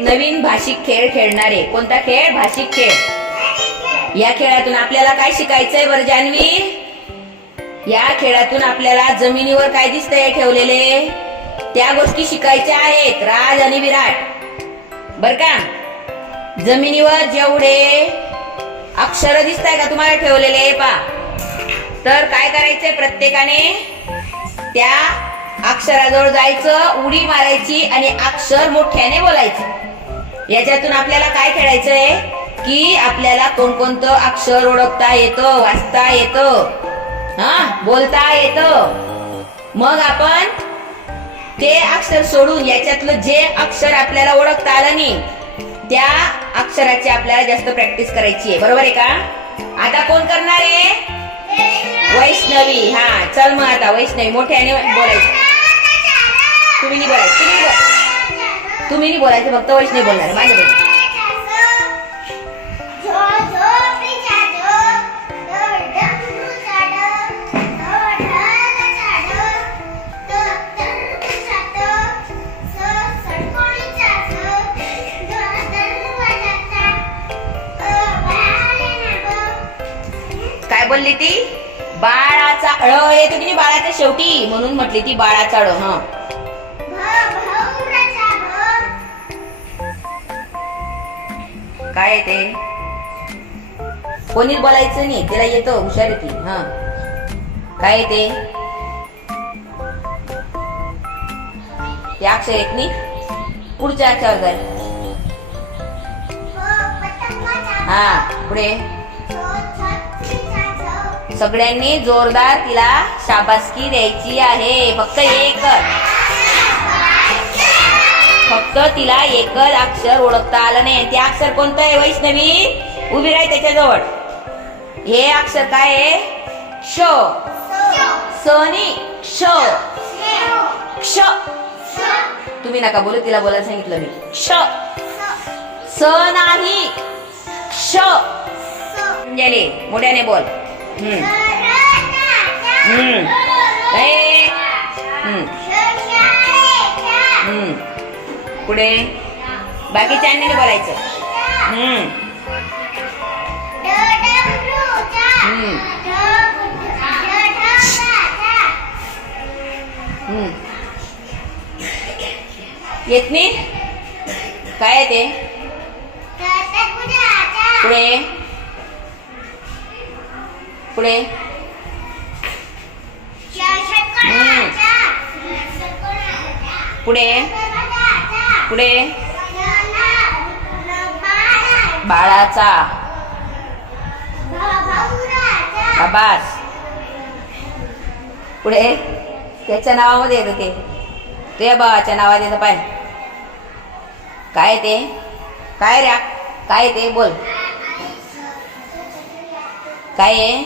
नवीन भाषिक खेळ खेळणारे. कोणता खेळ? भाषिक खेळ. या खेळातून आपल्याला काय शिकायचंय बरं जान्हवी? या खेळातून आपल्याला जमिनीवर काय दिसतंय ठेवलेले? त्या गोष्टी शिकायच्या आहेत. राज आणि विराट. बर का? जमिनीवर जेवढे अक्षर दिसत आहे का तुम्हाला ठेवलेले? पा तर काय करायचंय प्रत्येकाने? त्या अक्षराजवळ जायचं उडी मारायची आणि अक्षर मोठ्याने बोलायचं. याच्यातून आपल्याला काय खेळायचंय? की आपल्याला कोणकोणतं अक्षर ओळखता येतं वाचता येतं. हा बोलता येतं. मग आपण ते अक्षर सोडून याच्यातलं जे अक्षर आपल्याला ओळखता आलं नाही त्या अक्षराची आपल्याला जास्त प्रॅक्टिस करायची आहे. बरोबर आहे का? आता कोण करणार आहे? वैष्णवी. हा चल मग आता. वैष्णवी मोठ्याने बोलायचं. तुम्ही नाही बोलायचं. तुम्ही नाही तुम्ही नाही बोलायचं फक्त वैष्णवी बोलणार माझ्या काय बोलली ती? बाळाचा अळ येतो की नाही बाळाच्या शेवटी. म्हणून म्हटली ती बाळाचा अळ हा. काय येते कोणी कोणीच बोलायचं नाही. तिला येतं हुशार ती. हा. काय येते ते? अक्षर येत नाही पुढच्या अक्षर जाय हा पुढे. सगळ्यांनी जोरदार तिला शाबासकी द्यायची आहे. फक्त एकच फक्त तिला एकच अक्षर ओळखता आलं नाही. ते अक्षर कोणतं आहे वैष्णवी? उभी राही त्याच्याजवळ. हे अक्षर काय आहे? क्ष. सनी. क्ष. क्ष. तुम्ही नका बोलू तिला बोलायला सांगितलं मी. क्ष. स नाही. क्ष. मोठ्याने बोल. हम्म. हम्म. पुढे. बाकीच्यांनी बोलायचं. हम्म. हम्म. येत नाही काय येते ते? पुढे. पुढे. पुढे. पुढे. बाळाचा. आबास पुढे. त्याच्या नावामध्ये येतं ते. तुझ्या बाबाच्या नावात येतं पाय. काय ते? काय रे? काय ते? बोल. काय आहे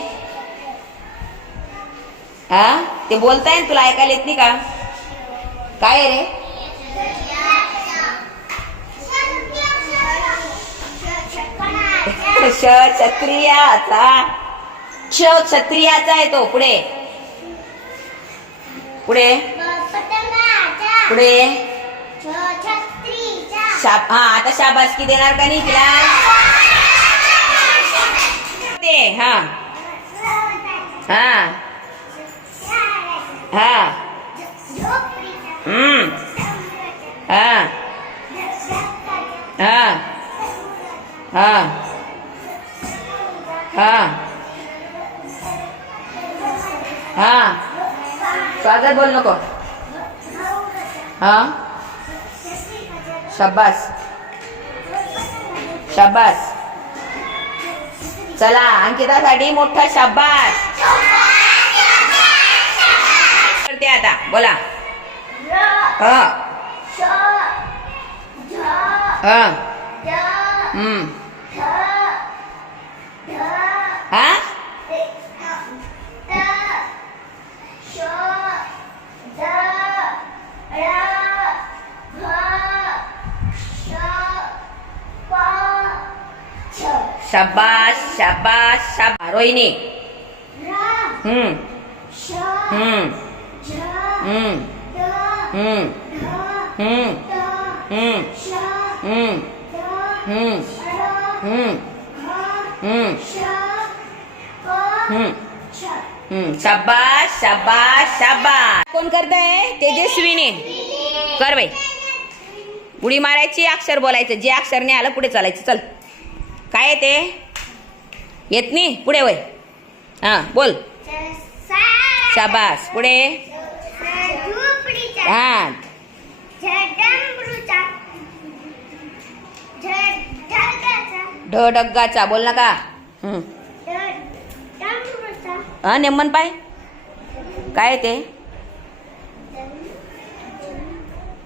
हा? ते बोलताय ना तुला ऐकायला येत नाही का? काय रे? श क्षत्रियाचा क्ष क्षत्रियाचा आहे तो पुढे. पुढे. पुढे हा आता शाबासकी देणार का नाही तिला? ते हा. हा. हा. हम्म. हा. हा. हा. स्वागत बोल नको. हा? शाबास. शाबास. चला अंकितासाठी मोठा शाबास. करते आता बोला. हा. हा. हम्म. शाबास शाबास शाबा रोहिणी हम्म हम्म हम्म हम्म हम्म हम्म हम्म हम्म हम्म हम्म हम्म हम्म शाबास शाबास शाबास कोण करत आहे तेजस्वीने कर बाई उडी मारायची अक्षर बोलायचं जे अक्षर नाही आलं पुढे चालायचं चल काय आहे ते? येत नाही? पुढे वय. हां बोल. शाबास. पुढे. हां. ढ डग्गाचा बोल नका हम्म. हा. नेमन पाय. काय ते?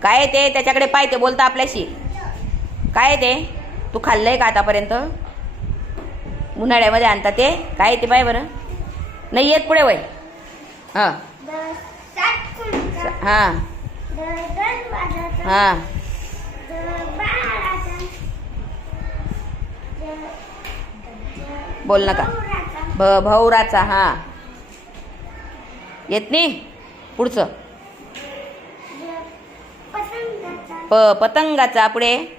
काय ते? त्याच्याकडे पाय ते. बोलता आपल्याशी. काय ते? तू खाल्लंय का आतापर्यंत? उन्हाळ्यामध्ये आणता ते. काय येते बाय पाय बरं. नाही येत पुढे वय. हां. हां. हां. बोल नका. भ भवराचा हां. येत नाही? पुढचं. प पतंगाचा पुढे.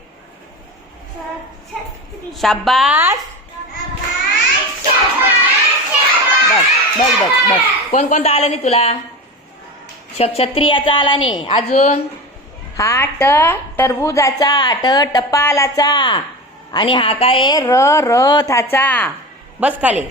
शाबास. बघ बघ बघ बघ. कोणकोणता आला नाही तुला? क्षत्रियाचा आला नाही. अजून? हा ट टरबुजाचा ट टपालाचा. आणि हा काय आहे? र थाचा. बस खाली.